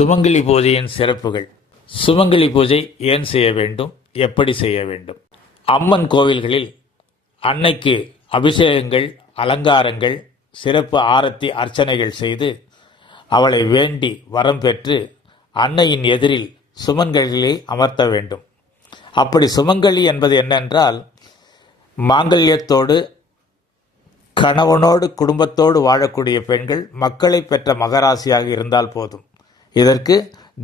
சுமங்கலி பூஜையின் சிறப்புகள். சுமங்கலி பூஜை ஏன் செய்ய வேண்டும், எப்படி செய்ய வேண்டும்? அம்மன் கோவில்களில் அன்னைக்கு அபிஷேகங்கள், அலங்காரங்கள், சிறப்பு ஆரத்தி அர்ச்சனைகள் செய்து அவளை வேண்டி வரம் பெற்று அன்னையின் எதிரில் சுமங்கலியை அமர்த்த வேண்டும். அப்படி சுமங்கலி என்பது என்னென்றால், மாங்கல்யத்தோடு கணவனோடு குடும்பத்தோடு வாழக்கூடிய பெண்கள், மக்களை பெற்ற மகராசியாக இருந்தால் போதும். இதற்கு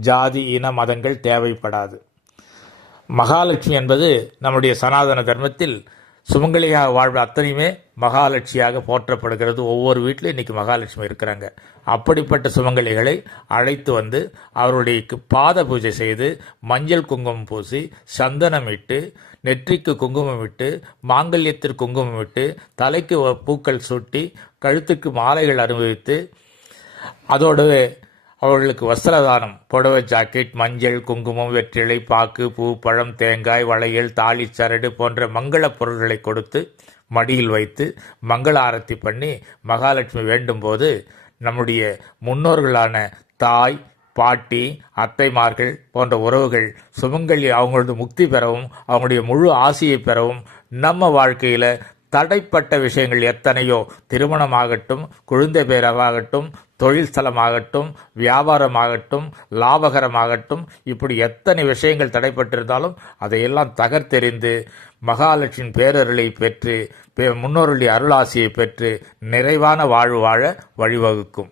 ஜாதி, இன, மதங்கள் தேவைப்படாது. மகாலட்சுமி என்பது நம்முடைய சனாதன தர்மத்தில் சுமங்கலியாக வாழ்வு அத்தனையுமே மகாலட்சியாக போற்றப்படுகிறது. ஒவ்வொரு வீட்டிலும் இன்றைக்கி மகாலட்சுமி இருக்கிறாங்க. அப்படிப்பட்ட சுமங்கலிகளை அழைத்து வந்து அவருடைய பாத பூஜை செய்து மஞ்சள் குங்குமம் பூசி, சந்தனம் இட்டு, நெற்றிக்கு குங்குமம் இட்டு, மாங்கல்யத்திற்கு குங்குமம் இட்டு, தலைக்கு பூக்கள் சூட்டி, கழுத்துக்கு மாலைகள் அனுபவித்து, அதோடு அவர்களுக்கு வஸ்திரதானம், புடவை, ஜாக்கெட், மஞ்சள், குங்குமம், வெற்றிலை, பாக்கு, பூ, பழம், தேங்காய், வளையல், தாலி, சரடு போன்ற மங்கள பொருள்களை கொடுத்து மடியில் வைத்து மங்கள ஆரத்தி பண்ணி மகாலட்சுமி வேண்டும் போது நம்முடைய முன்னோர்களான தாய், பாட்டி, அத்தைமார்கள் போன்ற உறவுகள் சுமங்கலி அவங்களது முக்தி பெறவும், அவங்களுடைய முழு ஆசியை பெறவும், நம்ம வாழ்க்கையில் தடைப்பட்ட விஷயங்கள் எத்தனையோ, திருமணமாகட்டும், குழந்தை பேராகட்டும், தொழில் ஸ்தலமாகட்டும், வியாபாரமாகட்டும், லாபகரமாகட்டும், இப்படி எத்தனை விஷயங்கள் தடைப்பட்டிருந்தாலும் அதையெல்லாம் தகர்த்தெறிந்து மகாலட்சுமி பேரருளை பெற்று, முன்னோருடைய அருளாசியை பெற்று நிறைவான வாழ்வு வாழ வழிவகுக்கும்.